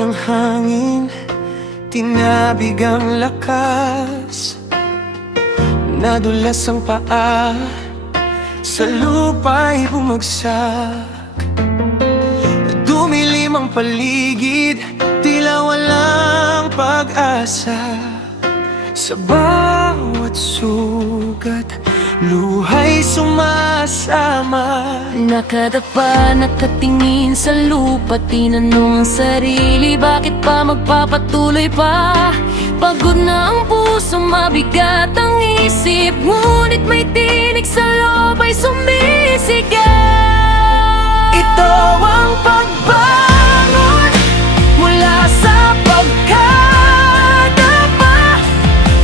ng hangin, tinabig ang lakas. Nadulas ang paa, sa lupa'y bumagsak. Dumilim ang paligid, tila walang pag-asa. Sa bawat sugat, luha'y sumasama. Nakadapa, nakatingin sa lupa, tinanong ang sarili, bakit pa magpapatuloy pa? Pagod na ang puso, mabigat ang isip, ngunit may tinig sa loob ay sumisigaw. Ito ang pagbangon mula sa pagkadapa.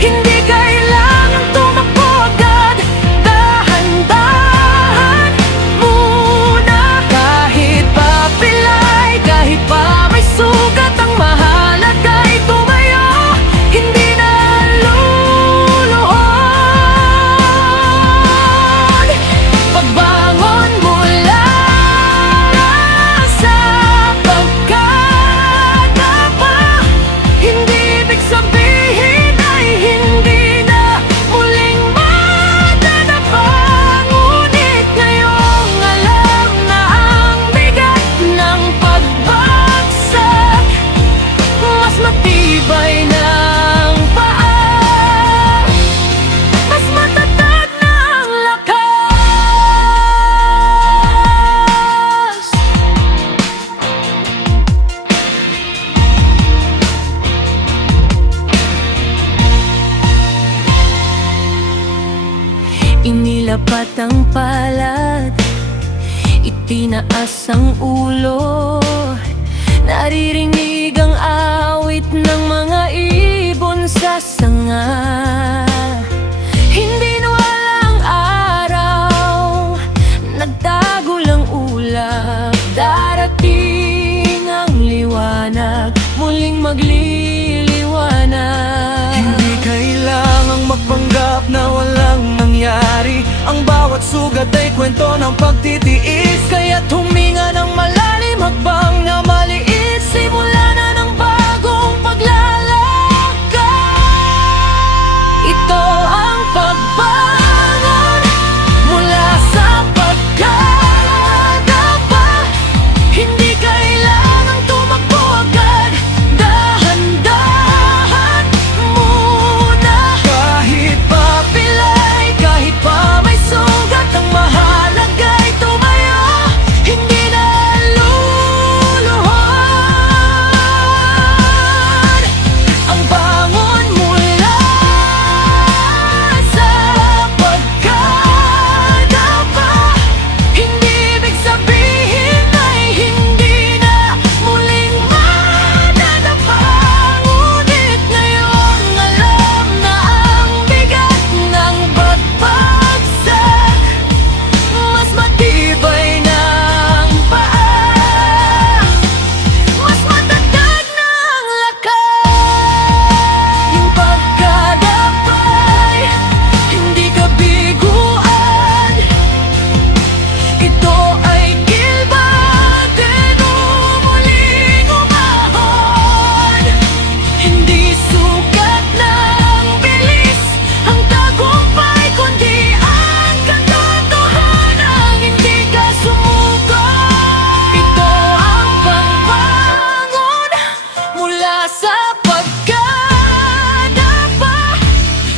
Hindi kailangan tumakbo agad, dahan-dahan muna. Kahit pa pilay, kahit pa may sugat, ang mahalaga ay tumayo, hindi na luluhod. Pagbangon mula sa pagkadapa, hindi ibig sabihin ay hindi na muling madadapa. Ngunit ngayong alam na ang bigat ng pagbagsak, mas matibay ng paa, mas matatag na ang lakas. Inilapat ang palad, itinaas ang ulo, naririnig ang awit ng mga ibon sa sanga. Hindi na walang araw, nagtago lang ulap, darating ang liwanag, muling magliliwanag. Hindi kailangang magpanggap na walang nangyari, ang bawat sugat ay kwento ng pagtitiis. Kaya't huminga ng malalim, hakbang na maliit, simula na ng bagong paglalakad. Ito ang pagbangon mula sa pagkadapa. Hindi kailangang tumakbo agad, dahan-dahan muna. Kahit pa Pilay, kahit pa may sugat, ang mahalaga ay tumayo, hindi na luluhod. Ang bangon mula sa pagkadapa, hindi ibig sabihin ay hindi na muling madadapa. Ngunit ngayon alam na ang bigat ng pagbagsak, mas matibay ng paa, mas matatag ng lakas. Yung pagkadapay, hindi kabiguan, ito ay kilbatin o muling umahon. Hindi sukat ng bilis ang tagumpay, kundi ang katotohanan, hindi ka sumuko. Ito ang pagbangon mula sa pagkadapa.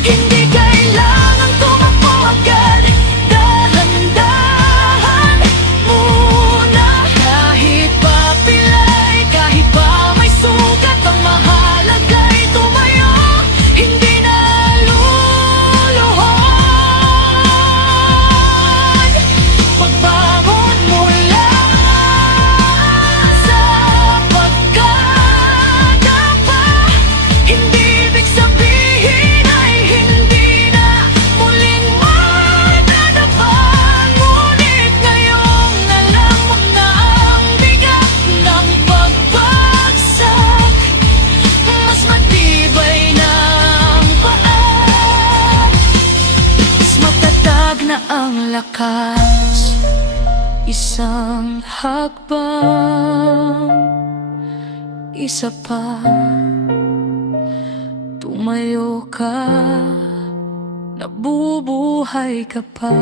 Hindi kailangan tumakbo agad, dahan-dahan muna. Kahit pa pilay, kahit pa may sugat, ang mahalaga ay tumayo, hindi na luluhod. Pagbangon mula sa pagkadapa, hindi ibig sabihin ay hindi na muling madadapa. Ngunit ngayong alam mo na ang bigat ng pagbagsak, mas matibay ng paa, mas matatag na ang lakas. Isang hakbang, isa pa. Tumayo ka, nabubuhay ka pa.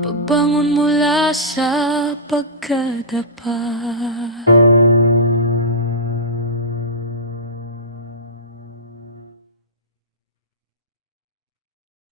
Pagbangon mula sa pagkadapa.